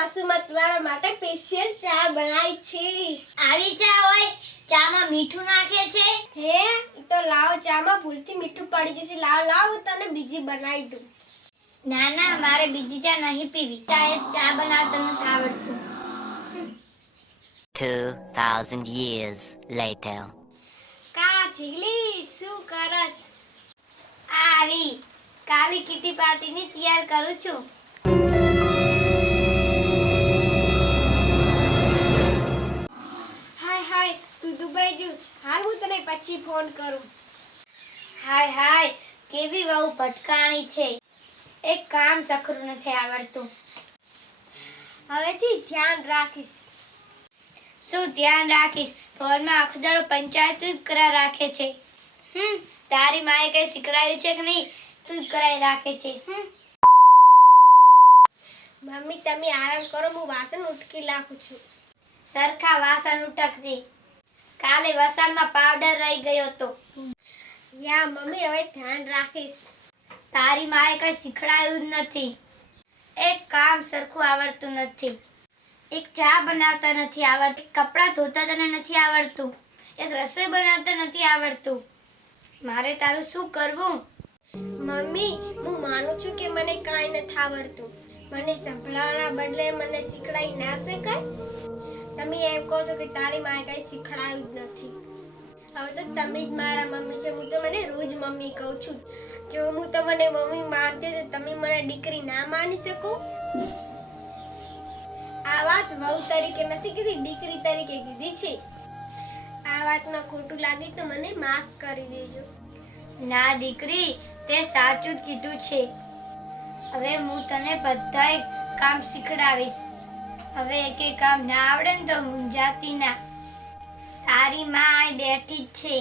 સાસુમાં તમારા માટે સ્પેશિયલ ચા બનાવી છે. આવી ચા હોય ચામાં મીઠું નાખે છે. હે તો લાવ ચામાં ભૂલથી મીઠું પડી જશે. લાવ લાવ તને બીજી બનાવી દઉં. ના ના મારે બીજી ચા નહીં પીવી. ચા એ ચા બનાવતા નથી આવડતું. 2,000 years later. કા ચીલી શું કરસ? આ આવી. કાલી કીટી પાર્ટીની તૈયાર કરું છું. હાય તું દુબઈ જુ હાલ હું તને પછી ફોન કરું. હાય હાય, કેવી વહુ ભટકાણી છે. એક કામ સખરું નથી આવડતું. હવેથી ધ્યાન રાખીશ. શું ધ્યાન રાખીશ? ફોનમાં આખો પંચાયત કરા રાખે છે. હમ, તારી માએ કઈ શીખડાયું છે કે નહીં? તું જ કરાઈ રાખે છે. હમ. મમ્મી, તમે આરામ કરો, હું વાસણ ઉટકી નાખું છું. સરખા વાસણ ઉટકજે. કાલે વસાણમાં પાવડર રહી ગયો હતો. યા મમ્મી, હવે ધ્યાન રાખીશ. તારી માએ કઈ શીખડાયું જ નથી. એક કામ સરખું આવડતું નથી. એક ચા બનાવતા નથી આવડતું. કપડાં ધોતા તને નથી આવડતું. એક રસોઈ બનાવતા નથી આવડતું. મારે તારું શું કરવું? મમ્મી, હું માનું છું કે મને કાંઈ નથી આવડતું. મને સંભળાવવાના બદલે મને શીખડાઈ ના શકાય. તમે એમ કહો છો કે તારી માએ કઈ શીખડાયું જ નથી. હવે તો તમે જ મારા મમ્મી છે. હું તો મને રોજ મમ્મી કહું છું. જો હું તમને મમ્મી માનતી તો તમે મને દીકરી ના માની શકો. આ વાત વહુ તરીકે નથી કીધી, દીકરી તરીકે કીધી છે. આ વાતમાં ખોટું લાગે તો મને માફ કરી દેજો. ના દીકરી, તે સાચું જ કીધું છે. હવે હું તને બધાય કામ શીખડાવીશ. હવે એક કામ ના આવડે ને તો મૂંઝાતી ના તારી માં બેઠી જ છે.